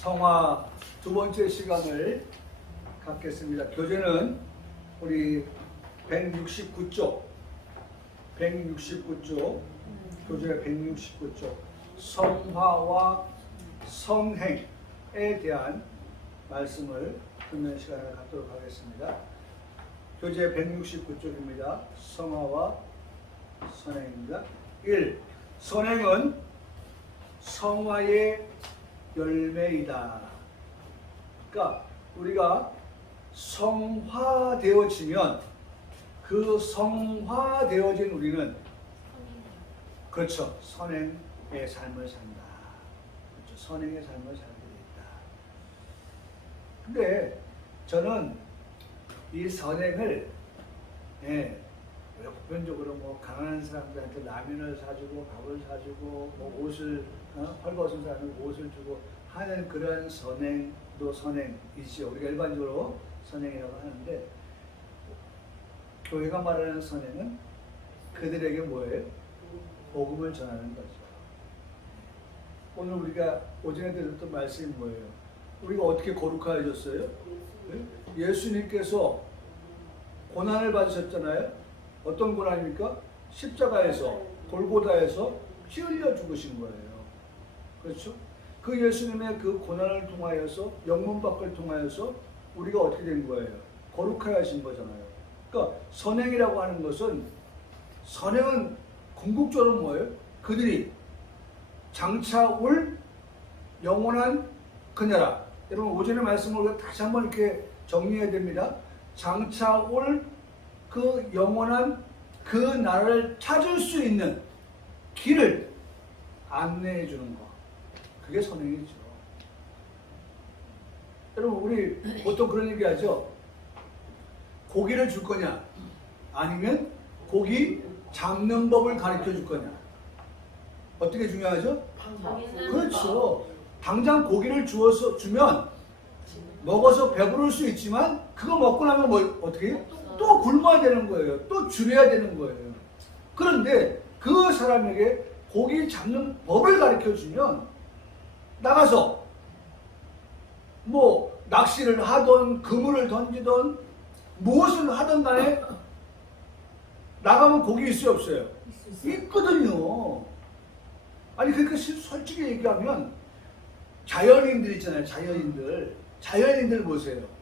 성화 두 번째 시간을 갖겠습니다. 교재는 우리 169쪽, 교재 169쪽, 성화와 성행에 대한 말씀을 듣는 시간을 갖도록 하겠습니다. 교재 169쪽입니다. 성화와 선행입니다. 1. 선행은 성화의 열매이다. 그러니까 우리가 성화되어지면 그 성화되어진 우리는 그렇죠. 선행의 삶을 산다. 그렇죠. 선행의 삶을 살게 된다. 근데 저는 이 선행을 보편적으로 뭐 가난한 사람들한테 라면을 사주고 밥을 사주고 뭐 옷을 헐벗은 사람은 옷을 주고 하는 그런 선행도 선행이죠. 우리가 일반적으로 선행이라고 하는데 교회가 말하는 선행은 그들에게 뭐예요? 복음을 전하는 거죠. 오늘 우리가 오전에 들었던 말씀이 뭐예요? 우리가 어떻게 거룩하여졌어요? 예수님께서 고난을 받으셨잖아요. 어떤 고난입니까? 십자가에서 골고다에서 피 흘려 죽으신 거예요. 그렇죠? 그 예수님의 그 고난을 통하여서 영문밖을 통하여서 우리가 어떻게 된 거예요? 거룩하신 거잖아요. 그러니까 선행이라고 하는 것은 선행은 궁극적으로 뭐예요? 그들이 장차 올 영원한 그 나라. 여러분 오전의 말씀을 다시 한번 이렇게 정리해야 됩니다. 장차 올 그 영원한 그 나라를 찾을 수 있는 길을 안내해 주는 것. 그게 선행이죠. 여러분 우리 보통 그런 얘기 하죠. 고기를 줄 거냐 아니면 고기 잡는 법을 가르쳐 줄 거냐. 어떻게 중요하죠? 그렇죠. 당장 고기를 주면 먹어서 배부를 수 있지만 그거 먹고 나면 뭐 어떻게 해요? 또 굶어야 되는 거예요. 또 줄여야 되는 거예요. 그런데 그 사람에게 고기 잡는 법을 가르쳐 주면 나가서 뭐 낚시를 하던 그물을 던지던 무엇을 하던 간에 나가면 고기 있어요 없어요? 있거든요. 아니 그러니까 솔직히 얘기하면 자연인들 있잖아요. 자연인들 보세요.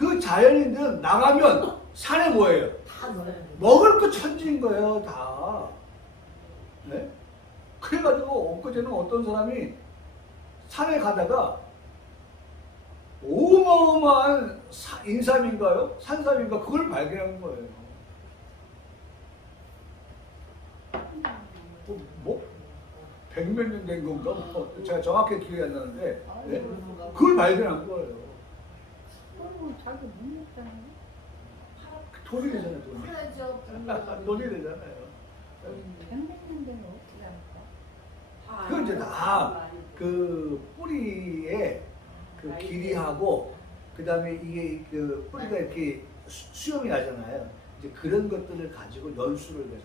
그 자연인들은 나가면 산에 뭐예요? 먹을 거 천지인 거예요. 다. 네? 그래가지고 엊그제는 어떤 사람이 산에 가다가 어마어마한 인삼인가요? 산삼인가? 그걸 발견한 거예요. 뭐? 100몇 년 된 건가? 제가 정확히 기억이 안 나는데 네? 그걸 발견한 거예요. 자기 못 먹잖아요. 돈이 되잖아요. 돈이 되잖아요. 100몇 년 되면 어떻게 할까? 그 이제 다 그 뿌리에 그 길이하고 그 다음에 이게 그 뿌리가 이렇게 수염이 나잖아요. 이제 그런 것들을 가지고 연수를 내서.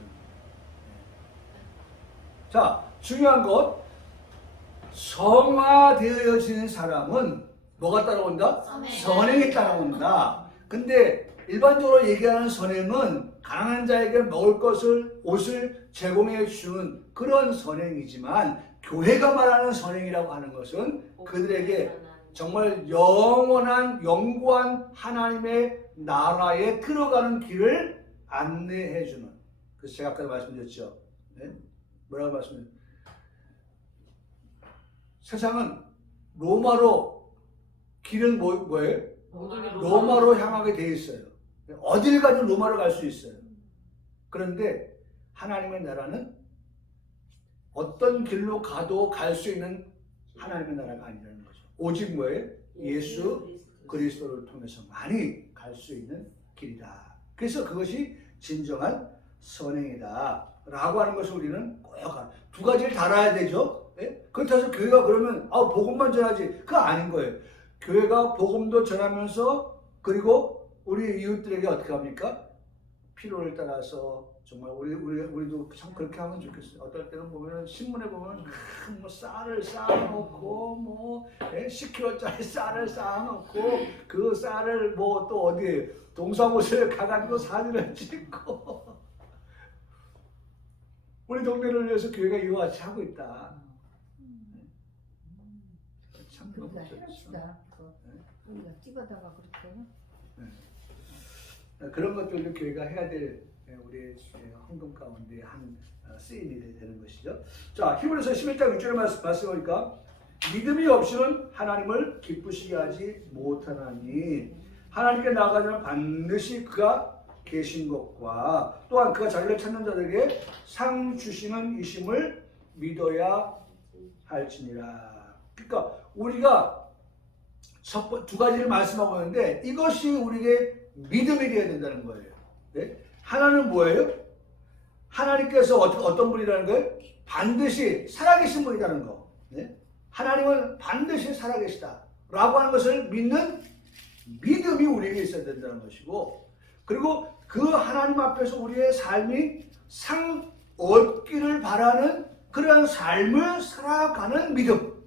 자, 중요한 것 성화되어지는 사람은 뭐가 따라온다? 선행이 따라온다. 근데 일반적으로 얘기하는 선행은 가난한 자에게 먹을 것을 옷을 제공해 주는 그런 선행이지만 교회가 말하는 선행이라고 하는 것은 그들에게 정말 영원한 영구한 하나님의 나라에 들어가는 길을 안내해 주는. 그래서 제가 아까 말씀드렸죠. 네? 뭐라고 말씀드렸죠? 세상은 로마로 길은 뭐예요? 로마로 향하게 돼 있어요. 어딜 가도 로마로 갈 수 있어요. 그런데 하나님의 나라는 어떤 길로 가도 갈 수 있는 하나님의 나라가 아니라는 거죠. 오직 뭐예요? 예수 그리스도를 통해서 많이 갈 수 있는 길이다. 그래서 그것이 진정한 선행이다 라고 하는 것을 우리는 꼭 두 가지를 다 알아야 되죠. 예? 그렇다고 해서 교회가 그러면 복음만 전하지 그거 아닌 거예요. 교회가 복음도 전하면서 그리고 우리 이웃들에게 어떻게 합니까? 필요에 따라서 정말 우리도 참 그렇게 하면 좋겠어요. 어떨 때는 보면은 신문에 보면 뭐 쌀을 쌓아놓고 뭐 10kg짜리 쌀을 쌓아놓고 그 쌀을 뭐 또 어디 동사무소에 가가지고 사진을 찍고 우리 동네를 위해서 교회가 이와 같이 하고 있다. 참 너무 우리가 좋죠. 해봅시다. 우리가 찍어다가 그렇게. 그런 것들도 교회가 해야 될 우리의 헌금 가운데 한 쓰임이 되는 것이죠. 자, 히브리서 11장 6절에 말씀하니까 믿음이 없이는 하나님을 기쁘시게 하지 못하나니 하나님께 나아가려면 반드시 그가 계신 것과 또한 그가 자기를 찾는 자들에게 상 주시는 이심을 믿어야 할지니라. 그러니까 우리가 두 가지를 말씀하고 있는데 이것이 우리에게 믿음이 되어야 된다는 거예요. 네? 하나는 뭐예요? 하나님께서 어떤 분이라는 거예요? 반드시 살아계신 분이라는 거. 네? 하나님은 반드시 살아계시다 라고 하는 것을 믿는 믿음이 우리에게 있어야 된다는 것이고, 그리고 그 하나님 앞에서 우리의 삶이 상 얻기를 바라는 그러한 삶을 살아가는 믿음.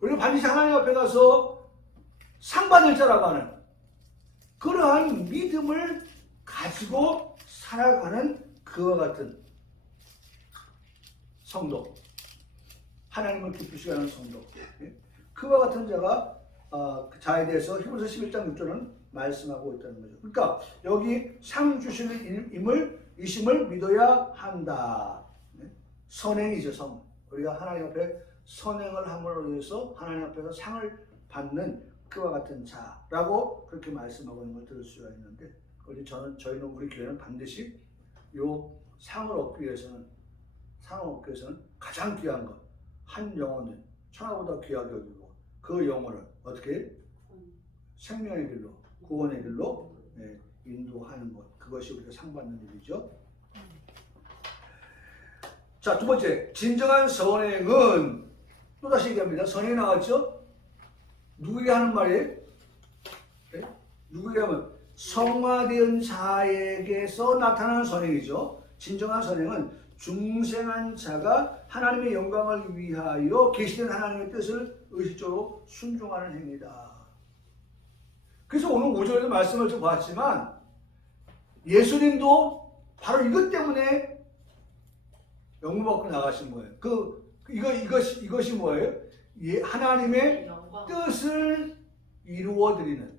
우리가 반드시 하나님 앞에 가서 상 받을 자라고 하는 그러한 믿음을 가지고 살아가는 그와 같은 성도, 하나님을 기쁘시게 하는 성도, 그와 같은 자에 대해서 히브리서 11장 6절은 말씀하고 있다는 거죠. 그러니까 여기 상 주실 이심을 믿어야 한다. 선행이죠. 우리가 하나님 앞에 선행을 함으로 인해서 하나님 앞에서 상을 받는 그와 같은 자라고 그렇게 말씀하고 있는 걸 들을 수가 있는데, 저희는 우리 교회는 반드시 요 상을 얻기 위해서는 가장 귀한 것, 한 영혼을 천하보다 귀하게 여기고 그 영혼을 어떻게 생명의 길로, 구원의 길로 인도하는 것, 그것이 우리가 상 받는 일이죠. 자, 두 번째, 진정한 선행은 또다시 얘기합니다. 선행이 나왔죠? 누구에게 하는 말이에요? 네? 누구에게 하면 성화된 자에게서 나타나는 선행이죠. 진정한 선행은 중생한 자가 하나님의 영광을 위하여 계시된 하나님의 뜻을 의식적으로 순종하는 행위다. 그래서 오늘 5절에도 말씀을 좀 봤지만 예수님도 바로 이것 때문에 영광 받고 나가신 거예요. 이것이 뭐예요? 하나님의 뜻을 이루어드리는,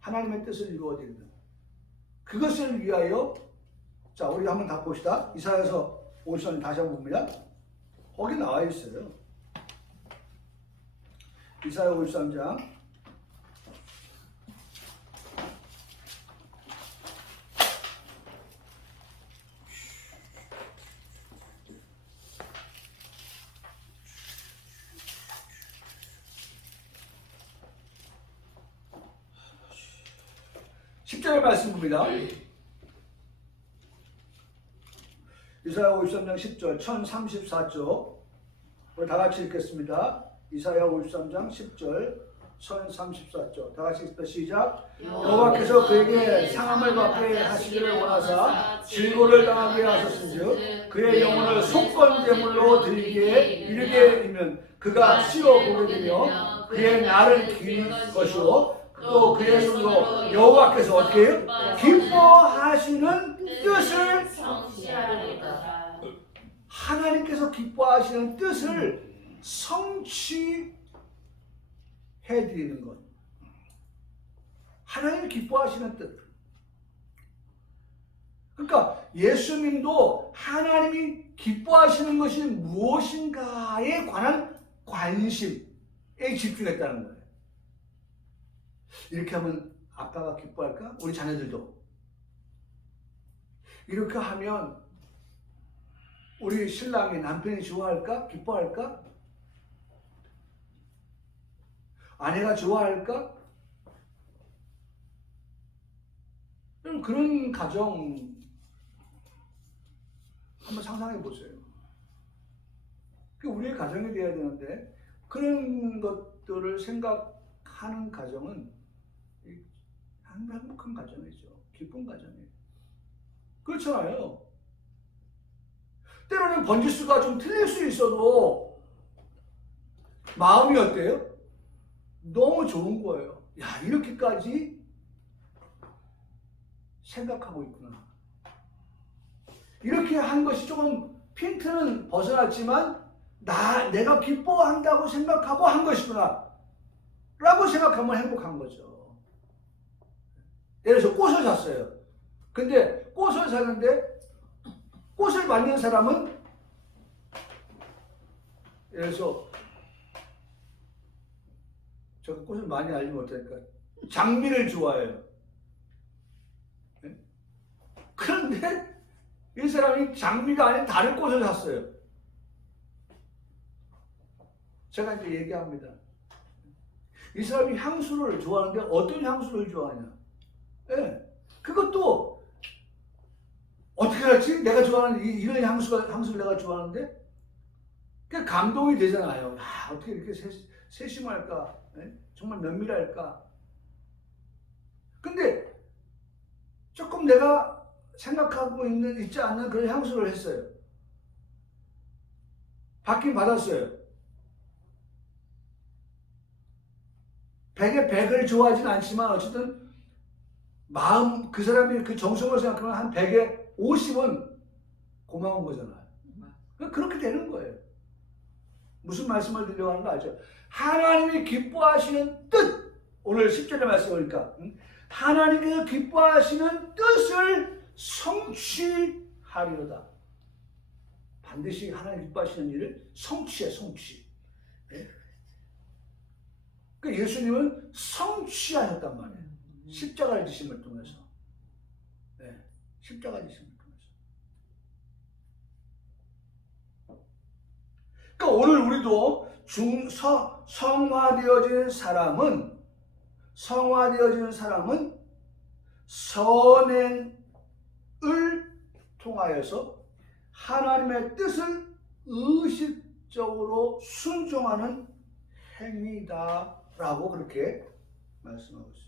하나님의 뜻을 이루어드리는 그것을 위하여. 자, 우리 한번 다 봅시다. 이사야서 53장 다시 한번 봅니다. 거기 나와 있어요. 이사야 53장 10절의 말씀입니다. 이사야 53장 10절 1034쪽 우리 다 같이 읽겠습니다. 이사야 53장 10절 1034쪽 다 같이 읽습니다. 시작. 여호와께서 그에게 상함을 받게 하시기를 원하사 질고를 당하게 하셨은즉 그의 영혼을 속건제물로 드리기에 이르게 이면 그가 치러 보게 되며 그의 날을 길 것이요 또 그의 손으로 여호와께서 어떻게 해요? 기뻐하시는 뜻을 성취하리로다. 하나님께서 기뻐하시는 뜻을 성취해드리는 것. 하나님이 기뻐하시는 뜻. 그러니까 예수님도 하나님이 기뻐하시는 것이 무엇인가에 관한 관심에 집중했다는 거예요. 이렇게 하면 아빠가 기뻐할까? 우리 자녀들도. 이렇게 하면 우리 신랑이 남편이 좋아할까? 기뻐할까? 아내가 좋아할까? 그런 가정 한번 상상해 보세요. 우리의 가정이 되어야 되는데 그런 것들을 생각하는 가정은 행복한 가정이죠. 기쁜 가정이에요. 그렇잖아요. 때로는 번지수가 좀 틀릴 수 있어도 마음이 어때요? 너무 좋은 거예요. 야, 이렇게까지 생각하고 있구나. 이렇게 한 것이 조금 핀트는 벗어났지만 내가 기뻐한다고 생각하고 한 것이구나 라고 생각하면 행복한 거죠. 예를 들어서 꽃을 샀어요. 근데 꽃을 샀는데 꽃을 만든 사람은 예를 들어서 제가 꽃을 많이 알지 못하니까 장미를 좋아해요. 네? 그런데 이 사람이 장미가 아닌 다른 꽃을 샀어요. 제가 이제 얘기합니다. 이 사람이 향수를 좋아하는데 어떤 향수를 좋아하냐? 예. 그것도 어떻게 알았지? 내가 좋아하는 이런 향수를 내가 좋아하는데? 그 감동이 되잖아요. 야, 어떻게 이렇게 세심할까? 예? 정말 면밀할까? 근데 조금 내가 생각하고 있지 않는 그런 향수를 했어요. 받긴 받았어요. 100에 100을 좋아하진 않지만 어쨌든 마음, 그 사람이 그 정성을 생각하면 한 100에 50은 고마운 거잖아요. 그렇게 되는 거예요. 무슨 말씀을 드리려고 하는 거 알죠? 하나님이 기뻐하시는 뜻! 오늘 10절의 말씀 보니까 하나님께서 기뻐하시는 뜻을 성취하리로다. 반드시 하나님 기뻐하시는 일을 성취해. 네? 그러니까 예수님은 성취하셨단 말이에요. 십자가를 지심을 통해서. 네, 십자가 지심을 통해서. 그러니까 오늘 우리도 성화되어지는 사람은 선행을 통하여서 하나님의 뜻을 의식적으로 순종하는 행위다라고 그렇게 말씀하고 있습니다.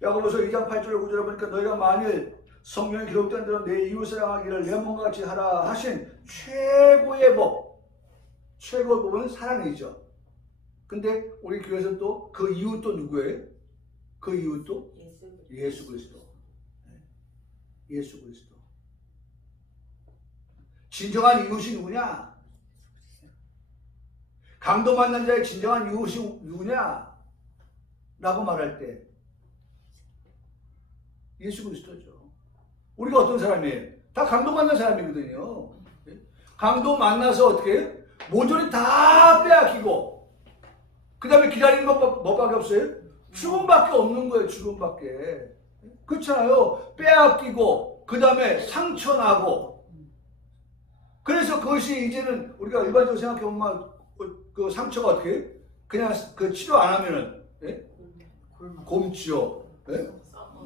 야고보서 2장 8절 9절에 보니까 너희가 만일 성경에 기록된 대로 내 이웃 사랑하기를 내 몸과 같이 하라 하신 최고의 법은 사랑이죠. 근데 우리 교회에서 또 그 이웃도 누구예요? 그 이웃도 예수 그리스도. 예수 그리스도. 진정한 이웃이 누구냐? 강도 만난 자의 진정한 이웃이 누구냐? 라고 말할 때 예수 그리스도죠. 우리가 어떤 사람이에요? 다 강도 만난 사람이거든요. 강도 만나서 어떻게 해요? 모조리 다 빼앗기고 그 다음에 기다리는 것 뭐밖에 없어요? 죽음밖에 없는 거예요. 죽음밖에. 그렇잖아요. 빼앗기고 그 다음에 상처나고. 그래서 그것이 이제는 우리가 일반적으로 생각해보면 그 상처가 어떻게 해요? 그냥 그 치료 안 하면은 곰지요.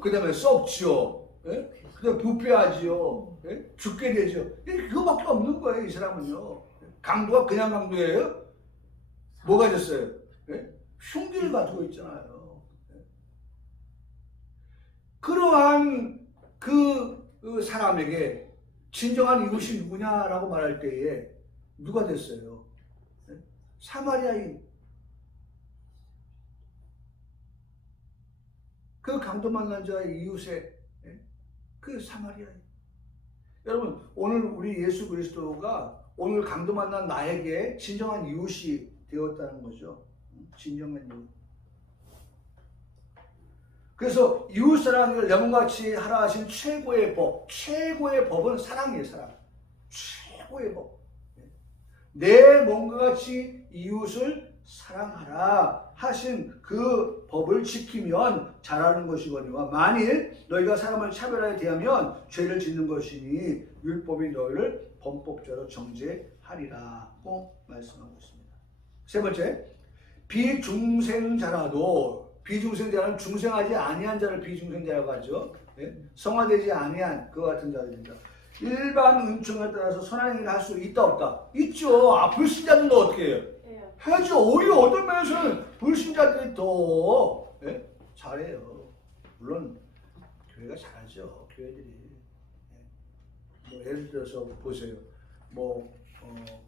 그 다음에 썩지요. 그 다음에 부패하지요. 죽게 되죠. 그거밖에 없는 거예요. 이 사람은요. 강도가 그냥 강도예요? 뭐가 됐어요? 흉기를 가지고 있잖아요. 그러한 그 사람에게 진정한 이웃이 누구냐라고 말할 때에 누가 됐어요? 사마리아인. 그 강도 만난 자의 이웃의 그 사마리아인. 여러분, 오늘 우리 예수 그리스도가 오늘 강도 만난 나에게 진정한 이웃이 되었다는 거죠. 진정한 이웃. 그래서 이웃 사랑을 내 몸같이 하라 하신 최고의 법은 사랑이에요. 사랑. 최고의 법. 내 몸과 같이 이웃을 사랑하라 하신 그 법을 지키면 잘하는 것이거니와 만일 너희가 사람을 차별하여 대하면 죄를 짓는 것이니 율법이 너희를 범법자로 정죄하리라고 말씀하고 있습니다. 세 번째, 비중생자는 중생하지 아니한 자를 비중생자라고 하죠. 성화되지 아니한 그와 같은 자들입니다. 일반 은총에 따라서 선한 일을 할 수 있다 없다? 있죠. 불신자들도 어떻게 해요? 해야죠. 오히려 어떤 면에서는 불신자들이 더 잘해요. 물론 교회가 잘하죠. 교회들이. 뭐 예를 들어서 보세요.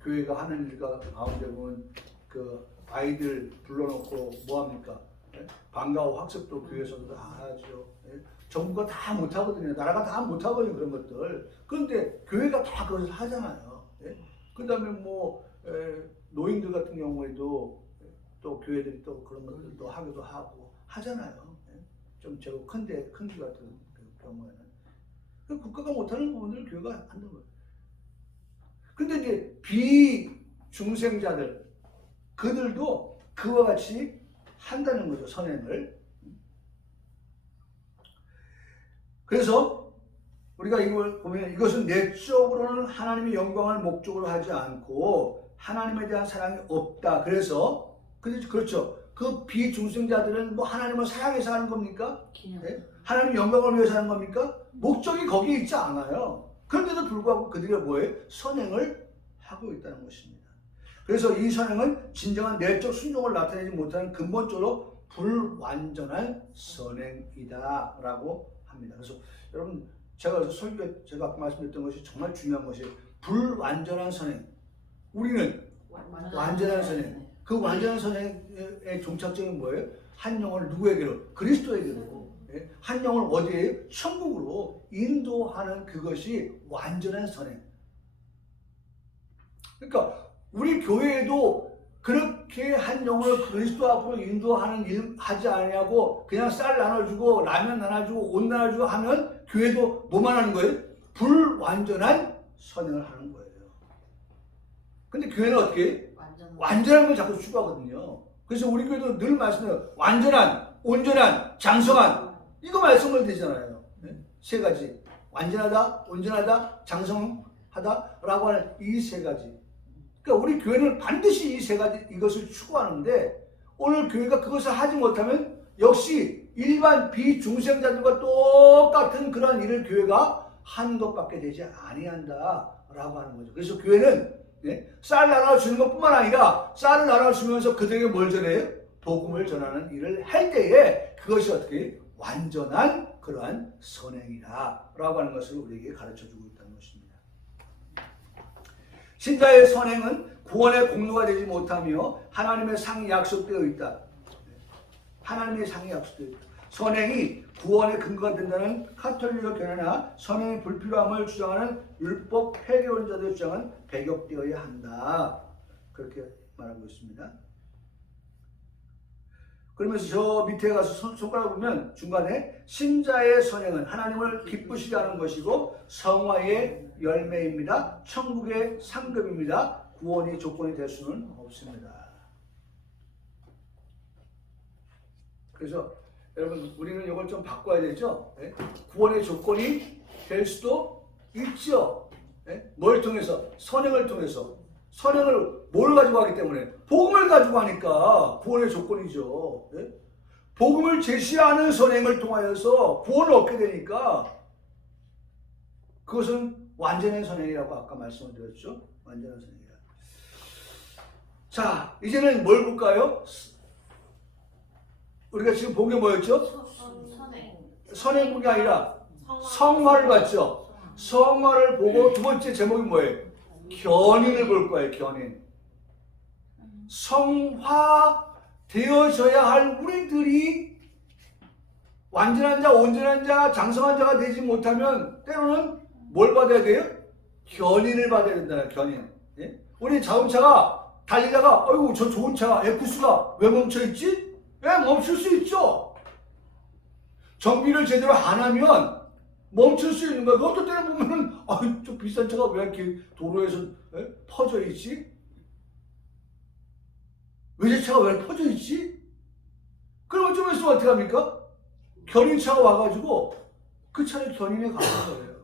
교회가 하는 일 가운데 보면 그 아이들 불러놓고 뭐 합니까? 예? 방과후 학습도 교회에서도 다 하죠. 예? 정부가 다 못하거든요. 나라가 다 못하거든요. 그런 것들. 그런데 교회가 다 그것을 하잖아요. 예? 그 다음에 노인들 같은 경우에도 또 교회들이 또 그런 것들도 하기도 하고 하잖아요. 예? 좀 제법 큰 데 같은 그 경우에는. 국가가 못하는 부분들을 교회가 하는 거예요. 근데 이제 비중생자들, 그들도 그와 같이 한다는 거죠, 선행을. 그래서 우리가 이걸 보면 이것은 내적으로는 하나님의 영광을 목적으로 하지 않고 하나님에 대한 사랑이 없다. 그래서 그렇죠. 그 비중생자들은 뭐 하나님을 사랑해서 하는 겁니까? 네? 하나님 영광을 위해서 하는 겁니까? 목적이 거기에 있지 않아요. 그런데도 불구하고 그들이 뭐예요? 선행을 하고 있다는 것입니다. 그래서 이 선행은 진정한 내적 순종을 나타내지 못하는 근본적으로 불완전한 선행이다 라고 합니다. 그래서 여러분 제가 아까 말씀드렸던 것이 정말 중요한 것이에요. 불완전한 선행. 우리는 완전한 선행. 그 완전한 선행의 종착점이 뭐예요? 한 영혼을 누구에게로? 그리스도에게로. 한 영혼을 어디에? 천국으로 인도하는 그것이 완전한 선행. 그러니까 우리 교회에도 그렇게 한 영혼을 그리스도 앞으로 인도하는 일 하지 않냐고 그냥 쌀 나눠주고 라면 나눠주고 옷 나눠주고 하면 교회도 뭐만 하는 거예요? 불완전한 선행을 하는 거예요. 근데 교회는 어떻게 해요? 완전한 걸 자꾸 추구하거든요. 그래서 우리 교회도 늘 말씀해요. 완전한, 온전한, 장성한 이거 말씀을 되잖아요. 네? 세 가지. 완전하다, 온전하다, 장성하다 라고 하는 이 세 가지. 그러니까 우리 교회는 반드시 이 세 가지 이것을 추구하는데 오늘 교회가 그것을 하지 못하면 역시 일반 비중생자들과 똑같은 그런 일을 교회가 하는 것밖에 되지 아니한다 라고 하는 거죠. 그래서 교회는 쌀 나눠주는 것뿐만 아니라 쌀을 나눠주면서 그들에게 뭘 전해요? 복음을 전하는 일을 할 때에 그것이 어떻게 완전한 그러한 선행이다 라고 하는 것을 우리에게 가르쳐주고 있다는 것입니다. 신자의 선행은 구원의 공로가 되지 못하며 하나님의 상이 약속되어 있다. 하나님의 상이 약속되어 있다. 선행이 구원의 근거가 된다는 카톨릭 견해나 선행의 불필요함을 주장하는 율법 폐교론자들의 주장은 배격되어야 한다. 그렇게 말하고 있습니다. 그러면서 저 밑에 가서 손가락 보면 중간에 신자의 선행은 하나님을 기쁘시게 하는 것이고 성화의 열매입니다. 천국의 상급입니다. 구원이 조건이 될 수는 없습니다. 그래서 여러분 우리는 이걸 좀 바꿔야 되죠. 네? 구원의 조건이 될 수도 있죠. 네? 뭘 통해서? 선행을 통해서. 선행을 뭘 가지고 하기 때문에? 복음을 가지고 하니까 구원의 조건이죠. 네? 복음을 제시하는 선행을 통하여서 구원을 얻게 되니까 그것은 완전한 선행이라고 아까 말씀을 드렸죠. 완전한 선행이라. 자, 이제는 뭘 볼까요? 우리가 지금 본 게 뭐였죠? 선행 본 게 아니라 성화를 봤죠. 성화를 보고 두 번째 제목이 뭐예요? 견인을 볼 거예요. 견인. 성화되어져야 할 우리들이 완전한 자, 온전한 자, 장성한 자가 되지 못하면 때로는 뭘 받아야 돼요? 견인을 받아야 된다. 견인. 예? 우리 자동차가 달리다가 어이구 저 좋은 차가 에쿠스가 왜 멈춰있지? 왜 멈출 수 있죠. 정비를 제대로 안 하면 멈출 수 있는 거야. 어떤 때는 보면은 저 비싼 차가 왜 이렇게 도로에서 퍼져 있지? 외제차가 왜 퍼져 있지? 그러면 좀 있으면 어떻게 합니까? 견인차가 와가지고 그 차를 견인해 가는 거예요.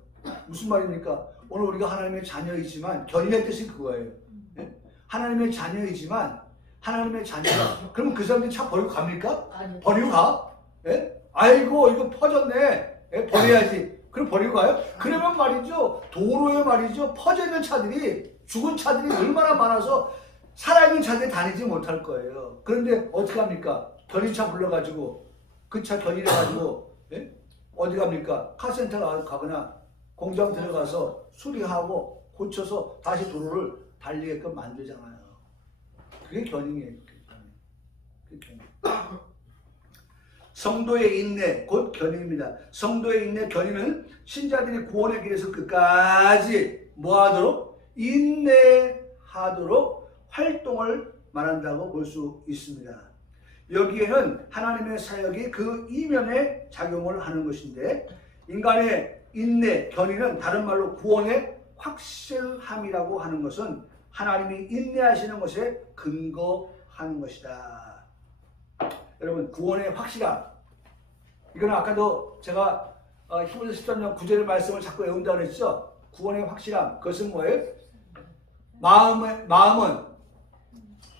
무슨 말입니까? 오늘 우리가 하나님의 자녀이지만 견인의 뜻이 그거예요. 하나님의 자녀이지만 하나님의 자녀가 그러면 그 사람들이 차 버리고 갑니까? 버리고 가? 아이고 이거 퍼졌네. 버려야지. 그럼 버리고 가요? 그러면 말이죠. 도로에 말이죠. 퍼져 있는 차들이 죽은 차들이 얼마나 많아서 살아있는 차들이 다니지 못할 거예요. 그런데 어떻게 합니까? 견인차 불러가지고 그 차 견인해가지고 어디 갑니까? 카센터 가거나 공장 들어가서 수리하고 고쳐서 다시 도로를 달리게끔 만들잖아요. 그게 견인이에요. 그게 견인. 성도의 인내, 곧 견인입니다. 성도의 인내, 견인은 신자들이 구원의 길에서 끝까지 뭐하도록? 인내하도록 활동을 말한다고 볼 수 있습니다. 여기에는 하나님의 사역이 그 이면에 작용을 하는 것인데, 인간의 인내, 견인은 다른 말로 구원의 확실함이라고 하는 것은 하나님이 인내하시는 것에 근거하는 것이다. 여러분, 구원의 확실함, 이거는 아까도 제가 히브리서 13장 9절 말씀을 자꾸 외운다고 그랬죠. 구원의 확실함, 그것은 뭐예요? 마음은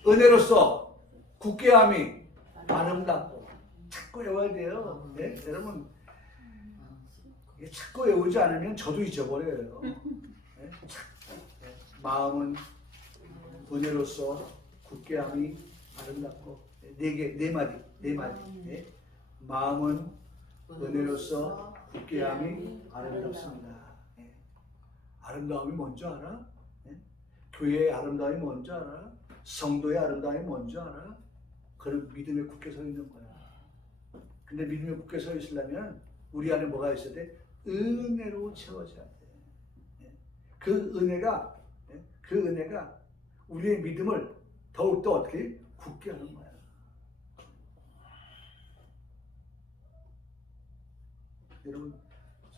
은혜로서 굳게함이 아름답고. 자꾸 외워야 돼요. 네? 여러분, 자꾸 외우지 않으면 저도 잊어버려요. 네? 마음은 은혜로서 굳게함이 아름답고. 네 마디. 네? 마음은 은혜로서 굳게함이 아름답습니다. 네. 아름다움이 뭔지 알아? 네? 교회의 아름다움이 뭔지 알아? 성도의 아름다움이 뭔지 알아? 그런 믿음에 굳게 서 있는 거야. 근데 믿음에 굳게 서 있으려면 우리 안에 뭐가 있어야 돼? 은혜로 채워져야 돼. 네? 그 은혜가 우리의 믿음을 더욱더 어떻게 굳게 하는 거야. 여러분,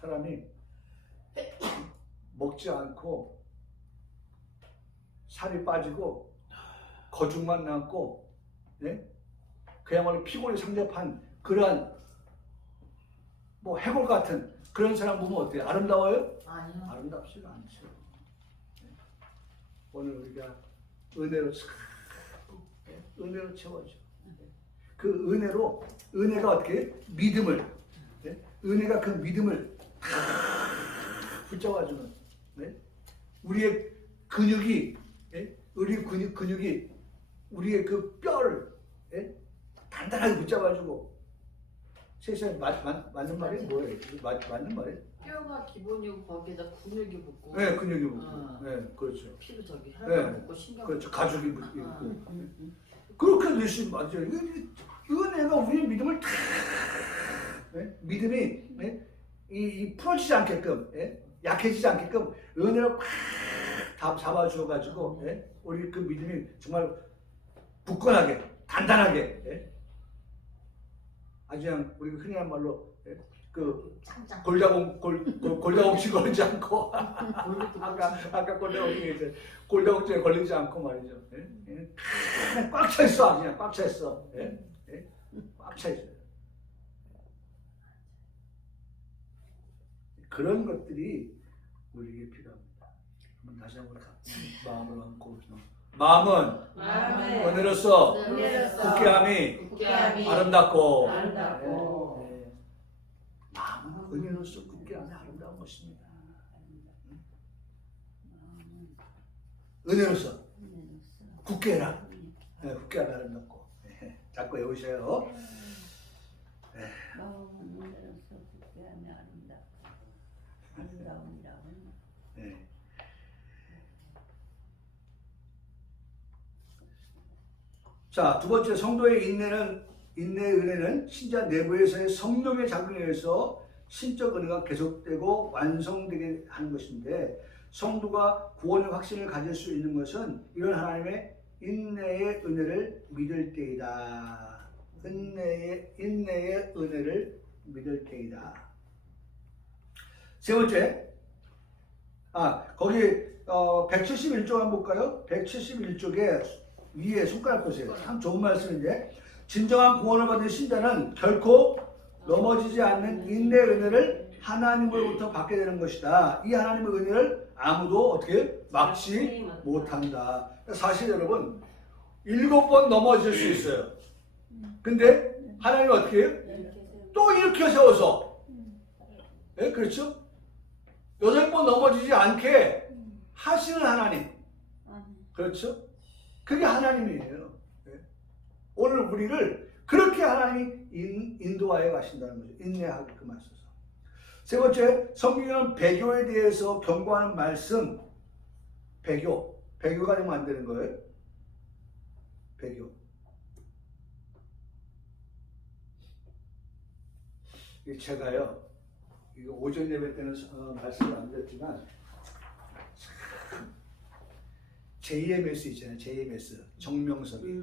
사람이 먹지 않고 살이 빠지고 거죽만 남고, 네? 그야말로 피곤이 상접한 그러한 뭐 해골 같은 그런 사람 보면 어때요? 아름다워요? 아니요. 아름답지가 않죠. 네? 오늘 우리가 은혜로 은혜로 채워져. 그 은혜가 어떻게 믿음을, 네? 은혜가 그 믿음을 다 붙잡아주는, 네? 우리의 근육이, 네? 우리 근육이 우리의 그 뼈를, 네? 단단하게 붙잡아주고. 세상에 맞는 말이 뭐예요? 맞는 말이에요? 뼈가 기본이고 거기에다 근육이 붙고. 네, 근육이 붙고. 네, 그렇죠. 피도 저기 네, 혈관 붙고 신경. 그렇죠. 가죽이 붙고. 그렇게 늘씬 맞아요. 은혜가 우리의 믿음을 다, 네? 믿음이, 네? 이 풀어지지 않게끔, 네? 약해지지 않게끔 은혜로 다 잡아주어가지고, 네? 우리 그 믿음이 정말 굳건하게, 단단하게, 네? 아주 그냥 우리가 흔히 한 말로, 네? 그 골다공증 걸리지 않고 아까 골다공증에 걸리지 않고 말이죠. 꽉 차 있어. 아주 그냥 꽉 차 있어. 꽉 차 있어요. 그런 것들이 우리에게 필요합니다. 다시 한번 마음을 안고, 마음은 은혜로서 굳게함이 아름답고. 마음은 은혜로서 굳게함이 아름다운 것입니다. 은혜로서 굳게 해라. 굳게함이 아름답고. 자꾸 외우셔요. 마음은 은혜로서 굳게함이 아름다움이라고. 네. 자, 두 번째, 성도의 인내의 은혜는 신자 내부에서의 성령의 작용에 의해서 신적 은혜가 계속되고 완성되게 하는 것인데, 성도가 구원의 확신을 가질 수 있는 것은 이런 하나님의 인내의 은혜를 믿을 때이다. 인내의 은혜를 믿을 때이다. 세 번째, 거기 171쪽 한번 볼까요? 171쪽에 위에 손가락 보세요. 참 좋은 말씀인데, 진정한 구원을 받은 신자는 결코 넘어지지 않는 인내의 은혜를 하나님으로부터 받게 되는 것이다. 이 하나님의 은혜를 아무도 어떻게 막지 못한다. 사실 여러분, 7번 넘어질 수 있어요. 근데 하나님이 어떻게 해요? 또 일으켜 세워서, 네, 그렇죠? 8번 넘어지지 않게 하시는 하나님, 그렇죠? 그게 하나님이에요. 오늘 우리를 그렇게 하나님이 인도하여 가신다는 거죠. 인내하게끔 하셔서. 세 번째, 성경은 배교에 대해서 경고하는 말씀. 배교가 되면 안 되는 거예요. 배교. 제가요, 이거 오전 예배 때는 말씀을 안 드렸지만, JMS 있잖아요. JMS 정명석이.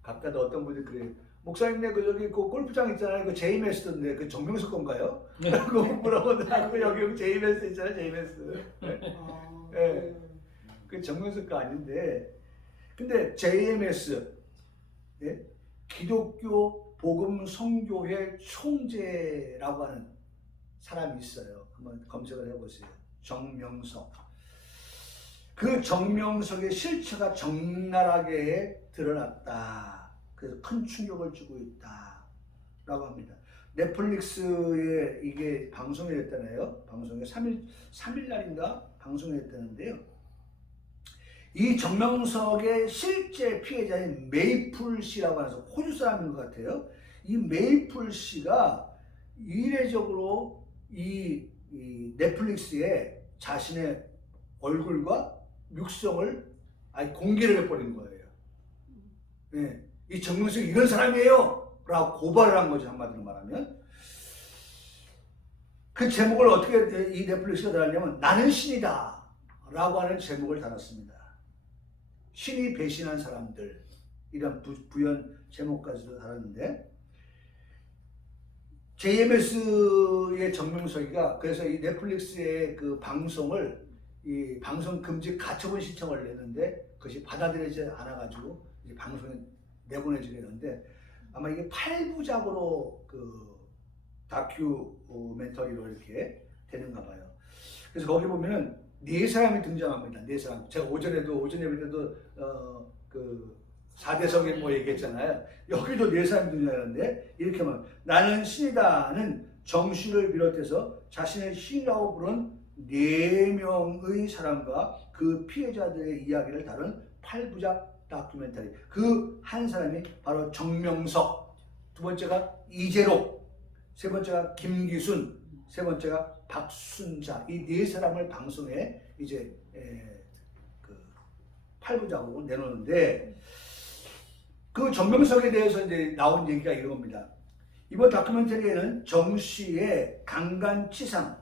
각각 어떤 분들이 그래요. 목사님네 그 저기 그 골프장 있잖아요. 그 JMS던데 그 정명석 건가요? 네. 그거 뭐라고 하고 여기 JMS 있잖아요. JMS. 네. 그 정명석 거 아닌데. 근데 JMS 예? 기독교 복음 선교회 총재라고 하는 사람이 있어요. 한번 검색을 해보세요. 정명석. 그 정명석의 실체가 적나라하게 드러났다. 그래서 큰 충격을 주고 있다. 라고 합니다. 넷플릭스에 이게 방송이 됐다네요. 방송이 3일 날인가 방송이 됐다는데요. 이 정명석의 실제 피해자인 메이플 씨라고 하는 호주 사람인 것 같아요. 이 메이플 씨가 이례적으로 이 넷플릭스에 자신의 얼굴과 육성을 공개를 해버린 거예요. 네. 이 정명석이 이런 사람이에요! 라고 고발을 한 거죠. 한마디로 말하면. 그 제목을 어떻게 이 넷플릭스가 달았냐면 나는 신이다! 라고 하는 제목을 달았습니다. 신이 배신한 사람들, 이런 부연 제목까지도 달았는데, JMS의 정명석이가 그래서 이 넷플릭스의 그 방송을 이 방송 금지 가처분 신청을 냈는데 그것이 받아들여지지 않아가지고 이제 방송에 내보내지게 됐는데 아마 이게 8부작으로 그 다큐멘터리로 이렇게 되는가 봐요. 그래서 거기 보면은 네 사람이 등장합니다. 네 사람. 제가 오전 예배 때도 그 4대 성인 뭐 얘기했잖아요. 여기도 네 사람이 등장하는데 이렇게 말 나는 신이다는 정씨를 비롯해서 자신의 신이라고 부른 4명의 사람과 그 피해자들의 이야기를 다룬 8부작 다큐멘터리. 그 한 사람이 바로 정명석, 두 번째가 이재록, 세 번째가 김기순, 세 번째가 박순자. 이 네 사람을 방송에 이제 그 8부작으로 내놓는데 그 정명석에 대해서 이제 나온 얘기가 이런 겁니다. 이번 다큐멘터리에는 정 씨의 강간치상,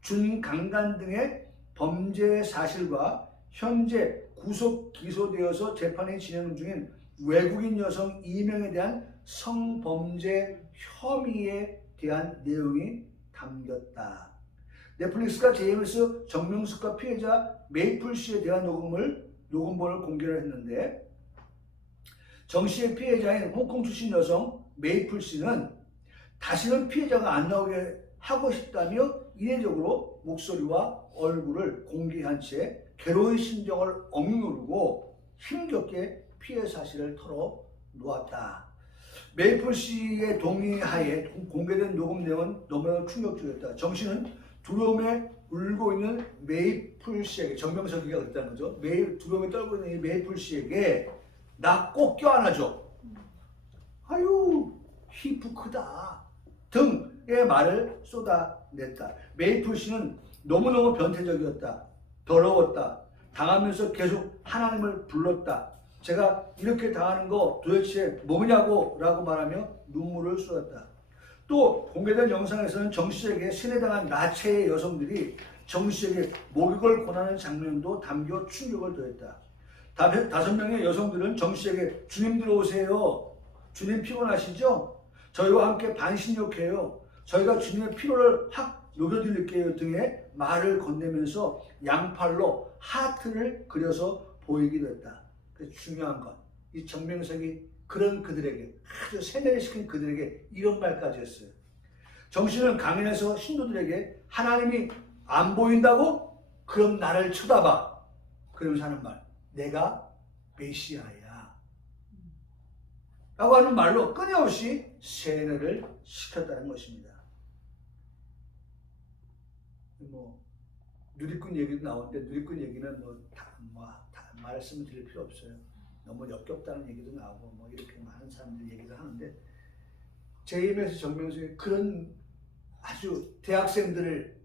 준강간 등의 범죄 사실과 현재 구속 기소되어서 재판이 진행 중인 외국인 여성 2명에 대한 성범죄 혐의에 대한 내용이 담겼다. 넷플릭스가 JMS 정명석과 피해자 메이플 씨에 대한 녹음본을 공개를 했는데 정 씨의 피해자인 홍콩 출신 여성 메이플 씨는 다시는 피해자가 안 나오게 하고 싶다며 이례적으로 목소리와 얼굴을 공개한 채 괴로운 심정을 억누르고 힘겹게 피해 사실을 털어놓았다. 메이플 씨의 동의하에 공개된 녹음 내용은 너무나 충격적이었다. 정 씨는 두려움에 울고 있는 메이플 씨에게, 정명석이가 그랬다는 거죠. 두려움에 떨고 있는 이 메이플 씨에게 나 꼭 껴안아줘. 아유 히프 크다. 등의 말을 쏟아냈다. 메이플 씨는 너무너무 변태적이었다. 더러웠다. 당하면서 계속 하나님을 불렀다. 제가 이렇게 당하는 거 도대체 뭐냐고 라고 말하며 눈물을 쏟았다. 또 공개된 영상에서는 정 씨에게 세뇌당한 나체의 여성들이 정 씨에게 목욕을 권하는 장면도 담겨 충격을 더했다. 5명의 여성들은 정 씨에게 주님 들어오세요. 주님 피곤하시죠? 저희와 함께 반신욕해요. 저희가 주님의 피로를 확 녹여드릴게요 등의 말을 건네면서 양팔로 하트를 그려서 보이기도 했다. 그래서 중요한 건 이 정명석이 그런 그들에게 아주 세뇌를 시킨 그들에게 이런 말까지 했어요. 정 씨는 강연에서 신도들에게 하나님이 안 보인다고? 그럼 나를 쳐다봐. 그러면서 하는 말. 내가 메시아야. 라고 하는 말로 끊임없이 세뇌를 시켰다는 것입니다. 뭐 누리꾼 얘기도 나오는데 누리꾼 얘기는 다 말씀을 드릴 필요 없어요. 너무 역겹다는 얘기도 나오고 이렇게 많은 사람들이 얘기를 하는데 JMS 정명석이 그런 아주 대학생들을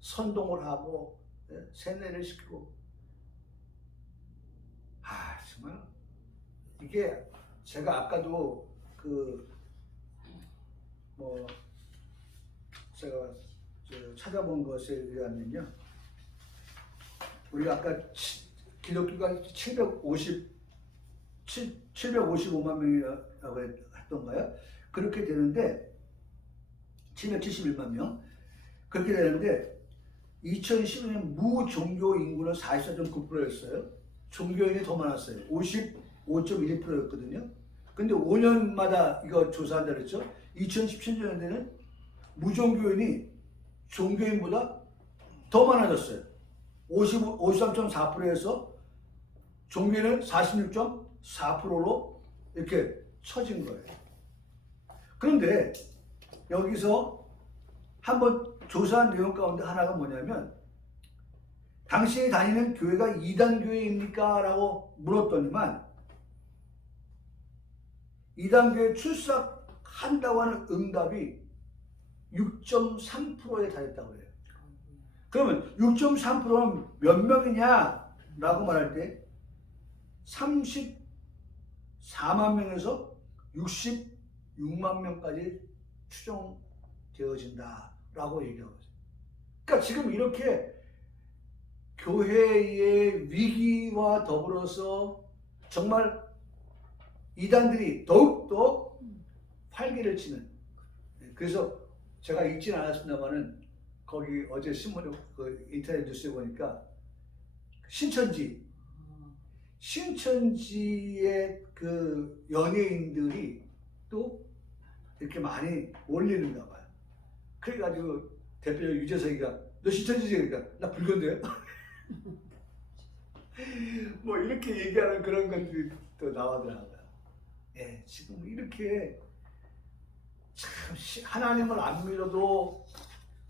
선동을 하고 세뇌를 시키고 정말 이게 제가 아까도 제가 찾아본 것에 의하면요, 우리가 아까 기독교가 755만 명이라고 했던가요? 그렇게 되는데 771만 명 그렇게 되는데 2015년 무종교 인구는 44.9%였어요. 종교인이 더 많았어요. 55.1%였거든요. 근데 5년마다 이거 조사한다 그랬죠. 2017년에는 무종교인이 종교인보다 더 많아졌어요. 53.4%에서 종교인은 46.4%로 이렇게 처진 거예요. 그런데 여기서 한번 조사한 내용 가운데 하나가 뭐냐면, 당신이 다니는 교회가 이단 교회입니까? 라고 물었더니만 이단 교회에 출석한다고 하는 응답이 6.3%에 달했다고 해요. 그러면 6.3%는 몇 명이냐? 라고 말할 때 34만 명에서 66만 명까지 추정되어진다 라고 얘기하고 있어요. 그러니까 지금 이렇게 교회의 위기와 더불어서 정말 이단들이 더욱더 활기를 치는, 그래서 제가 읽진 않았습니다만은 거기 어제 신문에 인터넷 뉴스에 보니까 신천지의 그 연예인들이 또 이렇게 많이 올리는가 봐요. 그래가지고 대표적 유재석이가 너 신천지지? 그러니까 나 불교인데요? 뭐 이렇게 얘기하는 그런 것들이 또 나오더라고요. 지금 이렇게 참 하나님을 안 믿어도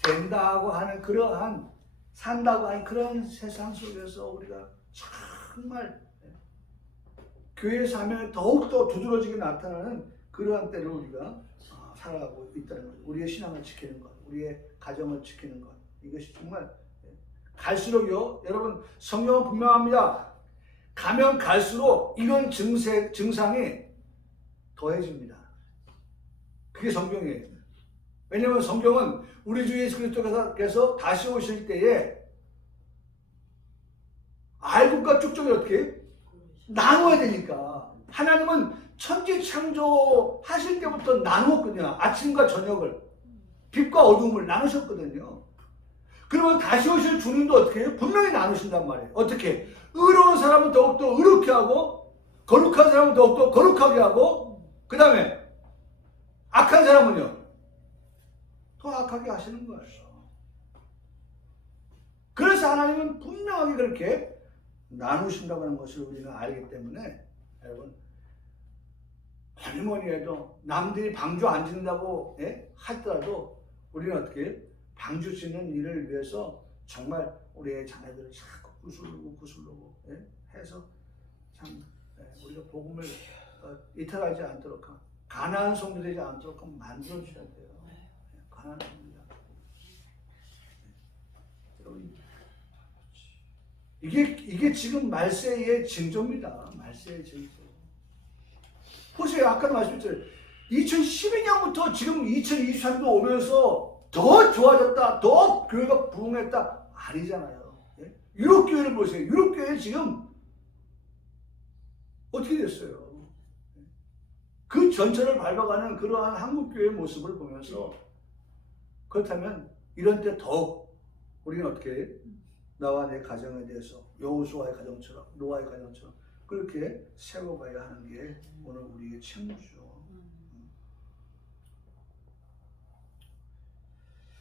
된다고 하는 그러한, 산다고 하는 그런 세상 속에서 우리가 정말 교회의 사명이 더욱더 두드러지게 나타나는 그러한 때를 우리가 살아가고 있다는 것, 우리의 신앙을 지키는 것, 우리의 가정을 지키는 것, 이것이 정말 갈수록요, 여러분 성경은 분명합니다. 가면 갈수록 이런 증상이 더해집니다. 그게 성경이에요. 왜냐하면 성경은 우리 주 예수 그리스도께서 다시 오실 때에 알곡과 쭉정이 어떻게 나눠야 되니까. 하나님은 천지 창조하실 때부터 나누었거든요. 아침과 저녁을, 빛과 어둠을 나누셨거든요. 그러면 다시 오실 주님도 어떻게 해요? 분명히 나누신단 말이에요. 어떻게? 의로운 사람은 더욱더 의롭게 하고, 거룩한 사람은 더욱더 거룩하게 하고, 그 다음에 악한 사람은요, 더 악하게 하시는 거예요. 그래서 하나님은 분명하게 그렇게 나누신다고 하는 것을 우리는 알기 때문에, 여러분, 뭐니 해도 남들이 방주 안 짓는다고 하더라도 우리는 어떻게 방주 짓는 일을 위해서 정말 우리의 자녀들을 자꾸 구슬르고 해서 참 우리가 복음을 이탈하지 않도록, 가난한 성도 되지 않도록 만들어줘야 돼요. 가난한 성도가. 이게 지금 말세의 징조입니다. 말세의 징조. 보세요. 아까 말씀드렸죠. 2012년부터 지금 2023도 오면서 더 좋아졌다, 더 교회가 부흥했다, 아니잖아요. 유럽 교회를 보세요. 유럽 교회 지금 어떻게 됐어요? 그 전철을 밟아가는 그러한 한국 교회의 모습을 보면서, 그렇다면 이런 때 더욱 우리는 어떻게 나와 내 가정에 대해서 여호수아의 가정처럼, 노아의 가정처럼 그렇게 세워가야 하는 게 오늘 우리의 책무죠.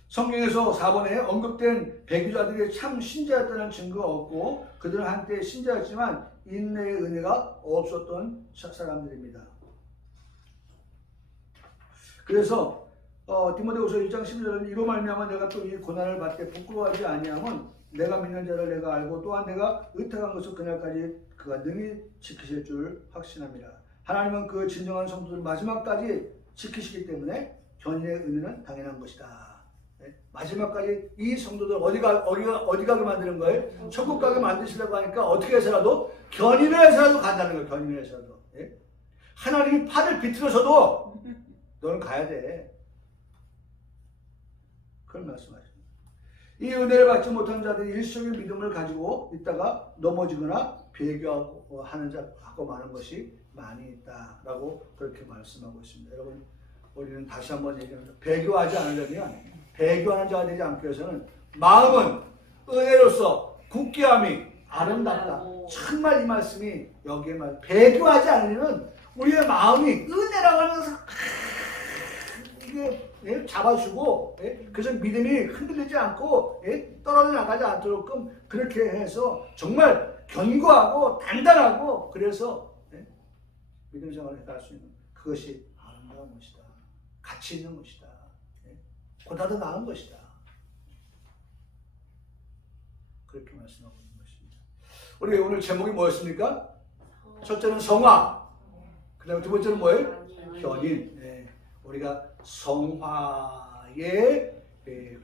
성경에서 4번에 언급된 배교자들이 참 신자였다는 증거가 없고, 그들은 한때 신자였지만 인내의 은혜가 없었던 사람들입니다. 그래서 디모데후서 1장 11절은 이로 말미암아 내가 또 이 고난을 받게 부끄러워하지 아니함은 내가 믿는 자를 내가 알고 또한 내가 의탁한 것을 그날까지 그가 능히 지키실 줄 확신합니다. 하나님은 그 진정한 성도들 마지막까지 지키시기 때문에 견인의 은혜는 당연한 것이다. 마지막까지 이 성도들 어디 가게 만드는 거예요? 천국 가게 만드시려고 하니까 어떻게 해서라도 견인을 해서라도 간다는 거예요. 견인을 해서라도. 예? 하나님이 팔을 비틀어서도 너는 가야 돼. 그런 말씀하십니다. 이 은혜를 받지 못한 자들이 일시적인 믿음을 가지고 있다가 넘어지거나 배교하는 자하고 많은 것이 많이 있다라고 그렇게 말씀하고 있습니다. 여러분, 우리는 다시 한번 얘기합니다. 배교하지 않으려면, 배교하는 자가 되지 않기 위해서는 마음은 은혜로서 굳게함이 아름답다. 정말 이 말씀이 여기에 말. 배교하지 않으면 우리의 마음이 은혜라고 하면서 이게 잡아주고, 그래서 믿음이 흔들리지 않고 떨어져 나가지 않도록 그렇게 해서 정말 견고하고 단단하고, 그래서 믿음 생활을 할 수 있는 그것이 아름다운 것이다. 가치 있는 것이다. 보다 더 나은 것이다. 그렇게 말씀하고 있는 것입니다. 우리 오늘 제목이 뭐였습니까? 첫째는 성화. 그 다음에 두 번째는 뭐예요? 견인. 우리가 성화의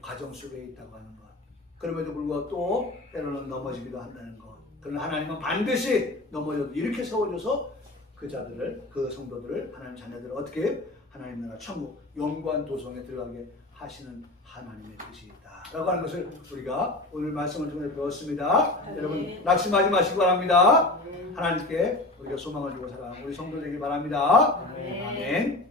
과정 속에 있다고 하는 것. 그럼에도 불구하고 또 때로는 넘어지기도 한다는 것. 그러나 하나님은 반드시 넘어져도 이렇게 세워줘서 그 자들을, 그 성도들을, 하나님 자녀들을 어떻게 하나님 나라 천국 영광 도성에 들어가게 하시는 하나님의 뜻이 있다 라고 하는 것을 우리가 오늘 말씀을 통해 배웠습니다. 여러분 낙심하지 마시기 바랍니다. 하나님께 우리가 소망을 주고 살아가는 우리 성도 되길 바랍니다. 아멘.